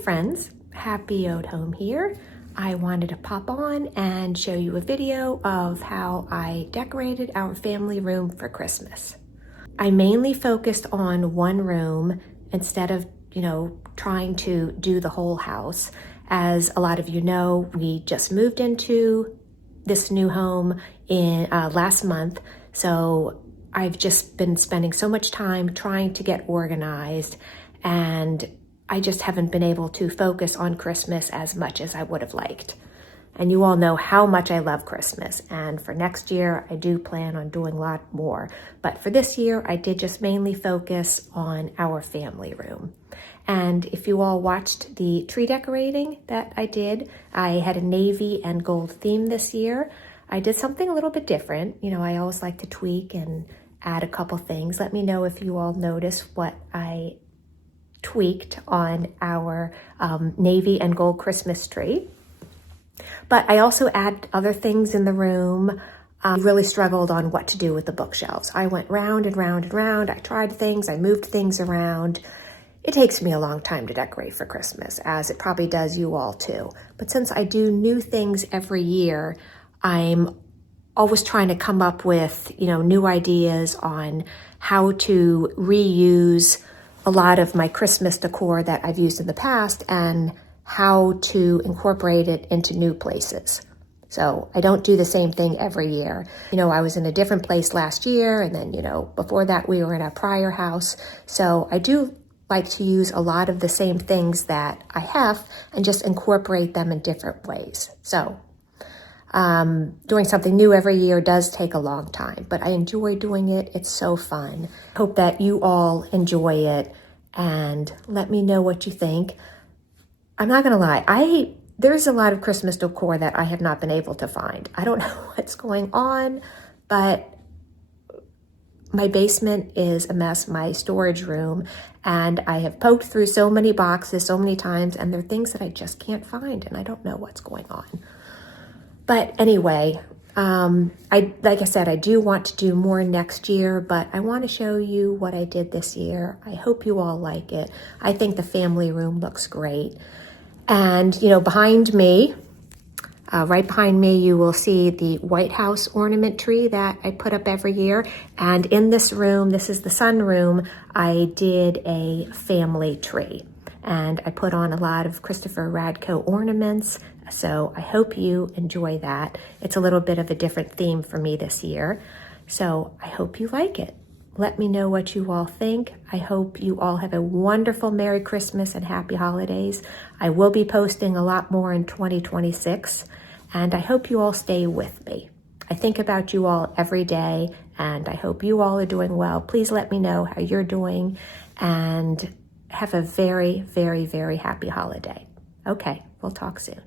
friends, Happy Ode Home here. I wanted to pop on and show you a video of how I decorated our family room for Christmas. I mainly focused on one room instead of, trying to do the whole house. As a lot of you know, we just moved into this new home in last month, so I've just been spending so much time trying to get organized, and I just haven't been able to focus on Christmas as much as I would have liked. And you all know how much I love Christmas. And for next year, I do plan on doing a lot more. But for this year, I did just mainly focus on our family room. And if you all watched the tree decorating that I did, I had a navy and gold theme this year. I did something a little bit different. I always like to tweak and add a couple things. Let me know if you all notice what I tweaked on our navy and gold Christmas tree. But I also added other things in the room. Really struggled on what to do with the bookshelves. I went round and round and round. I tried things, I moved things around. It takes me a long time to decorate for Christmas, as it probably does you all too. But since I do new things every year, I'm always trying to come up with, new ideas on how to reuse a lot of my Christmas decor that I've used in the past and how to incorporate it into new places. So I don't do the same thing every year. I was in a different place last year, and then, before that we were in a prior house. So I do like to use a lot of the same things that I have and just incorporate them in different ways. So doing something new every year does take a long time, but I enjoy doing it. It's so fun. Hope that you all enjoy it and let me know what you think. I'm not gonna lie, there's a lot of Christmas decor that I have not been able to find. I don't know what's going on, but my basement is a mess, my storage room, and I have poked through so many boxes so many times, and there are things that I just can't find, and I don't know what's going on. But anyway, like I said, I do want to do more next year, but I want to show you what I did this year. I hope you all like it. I think the family room looks great. And, behind me, right behind me, you will see the White House ornament tree that I put up every year. And in this room, this is the sunroom, I did a family tree. And I put on a lot of Christopher Radko ornaments. So I hope you enjoy that. It's a little bit of a different theme for me this year. So I hope you like it. Let me know what you all think. I hope you all have a wonderful Merry Christmas and Happy Holidays. I will be posting a lot more in 2026, and I hope you all stay with me. I think about you all every day, and I hope you all are doing well. Please let me know how you're doing, and have a very, very, very happy holiday. Okay, we'll talk soon.